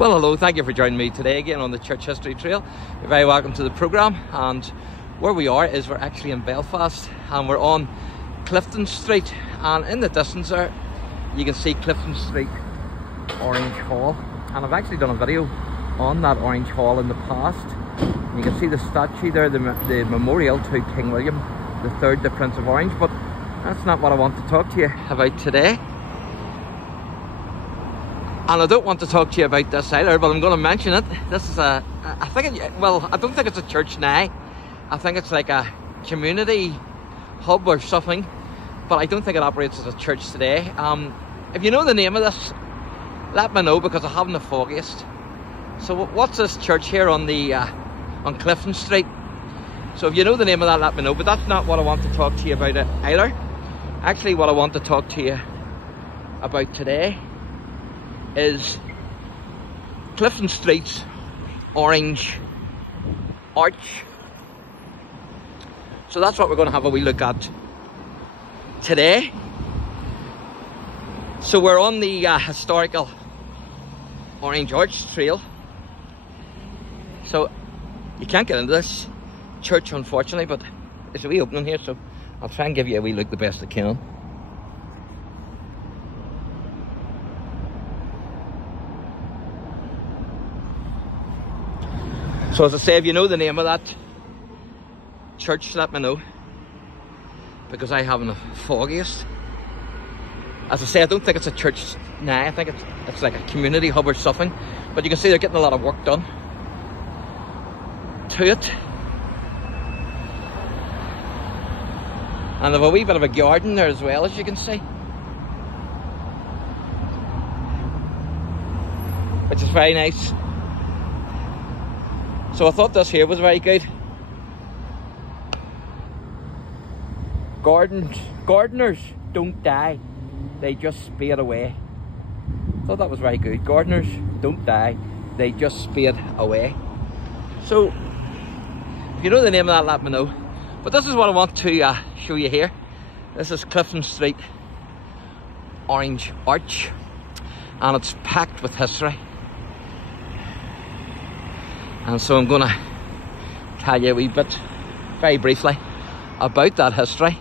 Well, hello, thank you for joining me today again on the Church History Trail. You're very welcome to the programme, and where we are is we're actually in Belfast and we're on Clifton Street, and in the distance there you can see Clifton Street Orange Hall, and I've actually done a video on that Orange Hall in the past. You can see the statue there, the memorial to King William III, the Prince of Orange, but that's not what I want to talk to you about today. And I don't want to talk to you about this either, but I'm going to mention it. This is I don't think it's a church now. I think it's like a community hub or something, but I don't think it operates as a church today. If you know the name of this, let me know, because I haven't the foggiest. So what's this church here on Clifton Street? So if you know the name of that, let me know, but that's not what I want to talk to you about either. Actually, what I want to talk to you about today is Clifton Street's Orange Arch. So that's what we're going to have a wee look at today. So we're on the historical Orange Arch Trail. So you can't get into this church, unfortunately, but there's a wee opening here, so I'll try and give you a wee look the best I can. So as I say, if you know the name of that church, let me know, because I haven't the foggiest. As I say, I don't think it's a church now. I think it's like a community hub or something, but you can see they're getting a lot of work done to it. And they've a wee bit of a garden there as well, as you can see, which is very nice. So I thought this here was very good. Gardeners don't die, they just spade away. I thought that was very good. Gardeners don't die, they just spade away. So if you know the name of that, let me know. But this is what I want to show you here. This is Clifton Street Orange Arch, and it's packed with history. And so I'm going to tell you a wee bit, very briefly, about that history.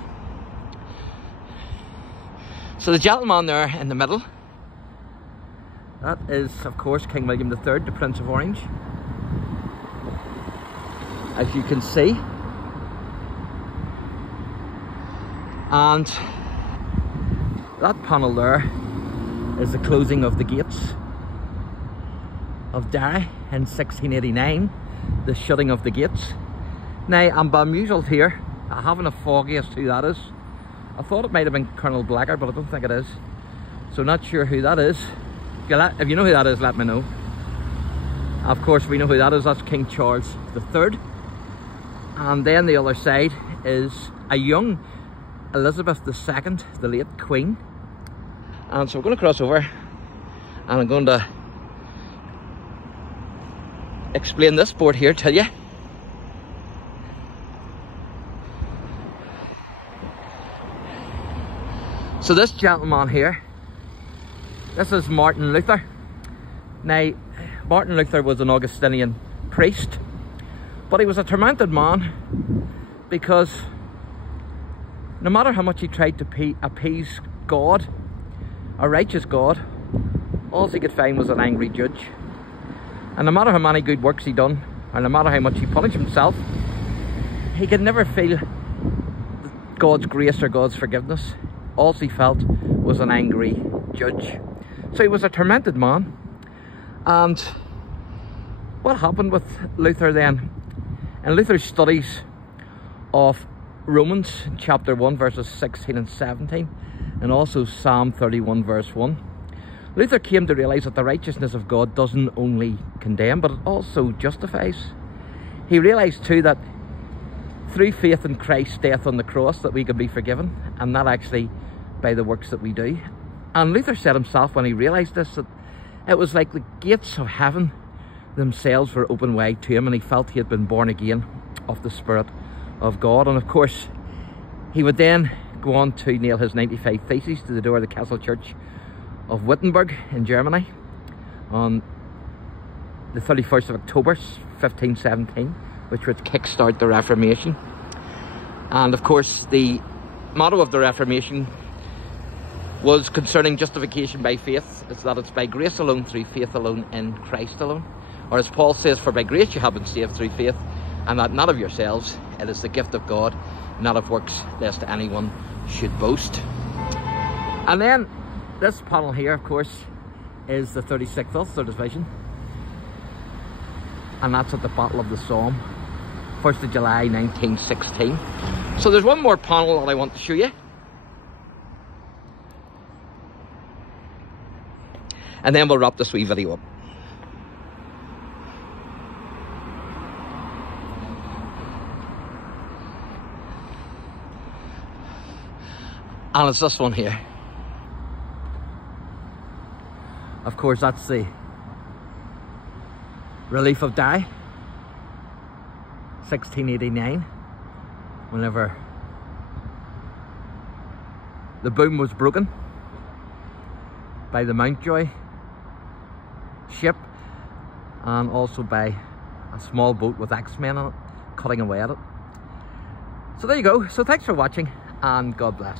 So the gentleman there in the middle, that is of course King William III, the Prince of Orange, as you can see. And that panel there is the closing of the gates of Derry in 1689, the shutting of the gates. Now, I'm unusual here, I haven't a foggiest who that is. I thought it might have been Colonel Blacker, but I don't think it is. So not sure who that is. If you know who that is, let me know. Of course, we know who that is. That's King Charles III. And then the other side is a young Elizabeth II, the late Queen. And so we're going to cross over, and I'm going to explain this board here to you. So this gentleman here, this is Martin Luther. Now, Martin Luther was an Augustinian priest, but he was a tormented man, because no matter how much he tried to appease God, a righteous God, all he could find was an angry judge. And no matter how many good works he done, and no matter how much he punished himself, he could never feel God's grace or God's forgiveness. All he felt was an angry judge. So he was a tormented man. And what happened with Luther then? In Luther's studies of Romans chapter 1 verses 16 and 17, and also Psalm 31 verse 1, Luther came to realise that the righteousness of God doesn't only condemn, but it also justifies. He realised too that through faith in Christ's death on the cross that we can be forgiven, and not actually by the works that we do. And Luther said himself, when he realised this, that it was like the gates of heaven themselves were open wide to him, and he felt he had been born again of the Spirit of God. And of course, he would then go on to nail his 95 Theses to the door of the Castle Church of Wittenberg in Germany on the 31st of October 1517, which would kickstart the Reformation. And of course the motto of the Reformation was concerning justification by faith, is that it's by grace alone, through faith alone, in Christ alone. Or as Paul says, for by grace you have been saved through faith, and that not of yourselves, it is the gift of God, not of works, lest anyone should boast. And then this panel here, of course, is the 36th Ulster Division, and that's at the Battle of the Somme, 1st of July 1916. So there's one more panel that I want to show you, and then we'll wrap this wee video up. And it's this one here. Of course, that's the relief of Dye, 1689, whenever the boom was broken by the Mountjoy ship, and also by a small boat with axemen on it, cutting away at it. So there you go. So thanks for watching, and God bless.